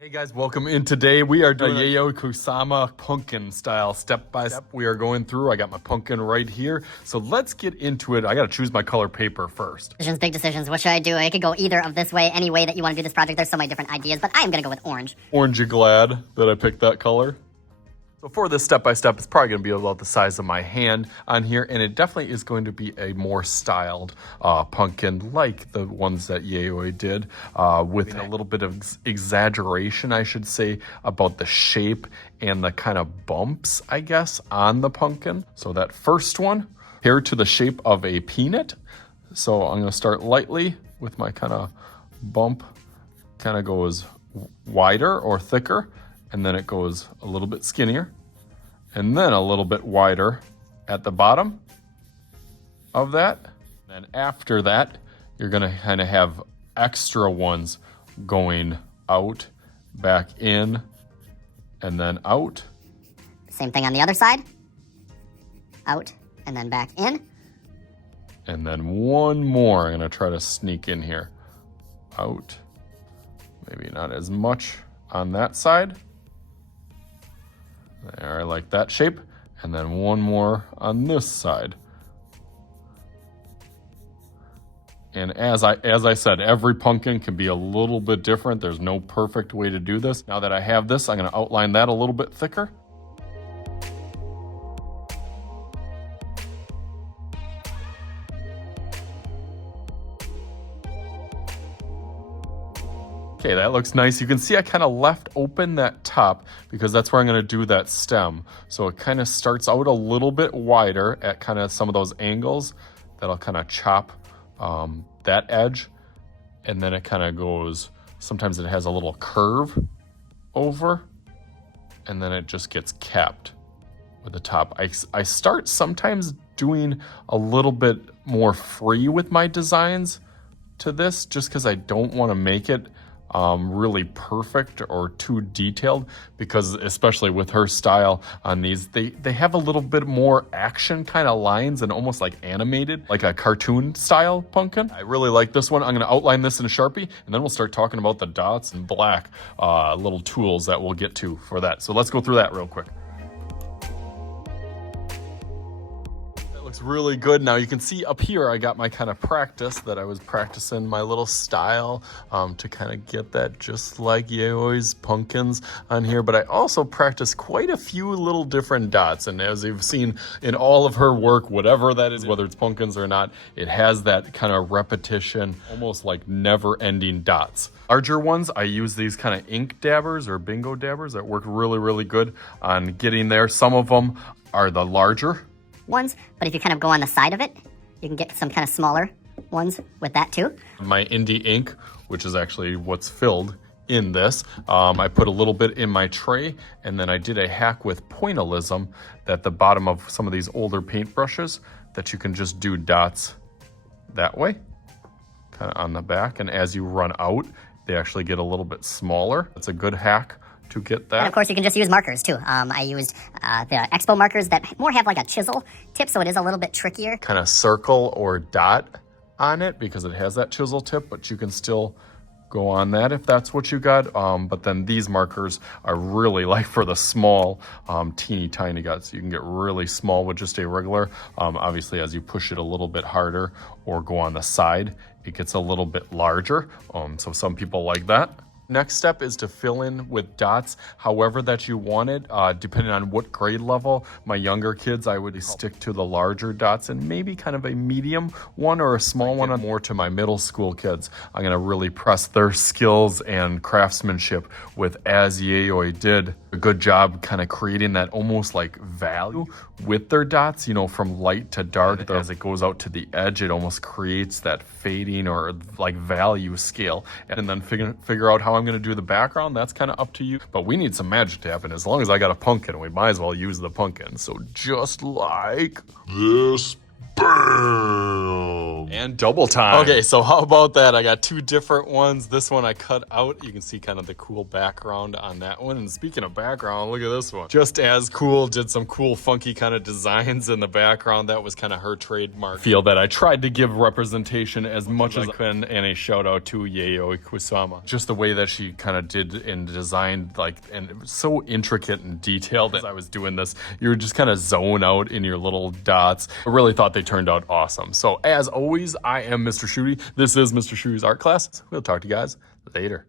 Hey guys, welcome in. Today we are doing a Yayoi Kusama pumpkin style step by step. We are going through. I got my pumpkin right here. So let's get into it. I got to choose my color paper first. Big decisions. What should I do? I could go either of this way, any way that you want to do this project. There's so many different ideas, but I am going to go with orange. Orange, you glad that I picked that color? So for this step by step, it's probably going to be about the size of my hand on here, and it definitely is going to be a more styled pumpkin like the ones that Yayoi did, with a little bit of exaggeration, I should say, about the shape and the kind of bumps, I guess, on the pumpkin. So that first one, here to the shape of a peanut. So I'm going to start lightly with my kind of bump, kind of goes wider or thicker. And then it goes a little bit skinnier, and then a little bit wider at the bottom of that. And after that, you're gonna kind of have extra ones going out, back in, and then out. Same thing on the other side. Out, and then back in. And then one more, I'm gonna try to sneak in here. Out, maybe not as much on that side. There, I like that shape. And then one more on this side. And as I said, every pumpkin can be a little bit different. There's no perfect way to do this. Now that I have this, I'm going to outline that a little bit thicker. Okay, that looks nice. You can see I kind of left open that top because that's where I'm going to do that stem. So it kind of starts out a little bit wider at kind of some of those angles. That'll kind of chop that edge. And then it kind of goes, sometimes it has a little curve over. And then it just gets capped with the top. I start sometimes doing a little bit more free with my designs to this just because I don't want to make it really perfect or too detailed, because especially with her style on these, they have a little bit more action kind of lines and almost like animated, like a cartoon style pumpkin. I really like this one. I'm going to outline this in a Sharpie, and then we'll start talking about the dots and black little tools that we'll get to for that. So let's go through that real quick. Looks really good. Now you can see up here I got my kind of practice that I was practicing my little style to kind of get that just like Yayoi's pumpkins on here, but I also practiced quite a few little different dots, and as you've seen in all of her work, whatever that is, whether it's pumpkins or not, it has that kind of repetition, almost like never-ending dots. Larger ones, I use these kind of ink dabbers or bingo dabbers that work really good on getting there. Some of them are the larger ones, but if you kind of go on the side of it, you can get some kind of smaller ones with that too. My indie ink, which is actually what's filled in this, I put a little bit in my tray, and then I did a hack with pointillism at the bottom of some of these older paintbrushes that you can just do dots that way, kind of on the back, and as you run out, they actually get a little bit smaller. It's a good hack to get that. And of course you can just use markers too. I used the Expo markers that more have like a chisel tip, so it is a little bit trickier. Kind of circle or dot on it because it has that chisel tip, but you can still go on that if that's what you got. But then these markers are really like for the small, teeny tiny guts. You can get really small with just a regular. Obviously, as you push it a little bit harder or go on the side, it gets a little bit larger. So some people like that. Next step is to fill in with dots however that you want it, depending on what grade level. My younger kids, I would stick to the larger dots and maybe kind of a medium one or a small one. More to my middle school kids, I'm going to really press their skills and craftsmanship with, as Yayoi did a good job kind of creating that almost like value with their dots, you know, from light to dark. And as it goes out to the edge, it almost creates that fading or like value scale. And then figure out how I'm going to do the background. That's kind of up to you, but we need some magic to happen. As long as I got a pumpkin, we might as well use the pumpkin. So just like this Boom. And double time. Okay, so how about that? I got two different ones. This one I cut out. You can see kind of the cool background on that one. And speaking of background, look at this one. Just as cool, did some cool funky kind of designs in the background. That was kind of her trademark. Feel that I tried to give representation as much as I can, and a shout out to Yayoi Kusama. Just the way that she kind of did and designed, like, and it was so intricate and detailed. As I was doing this, you were just kind of zone out in your little dots. I really thought they turned out awesome. So as always, I am Mr. Shooty. This is Mr. Shooty's art class. We'll talk to you guys later.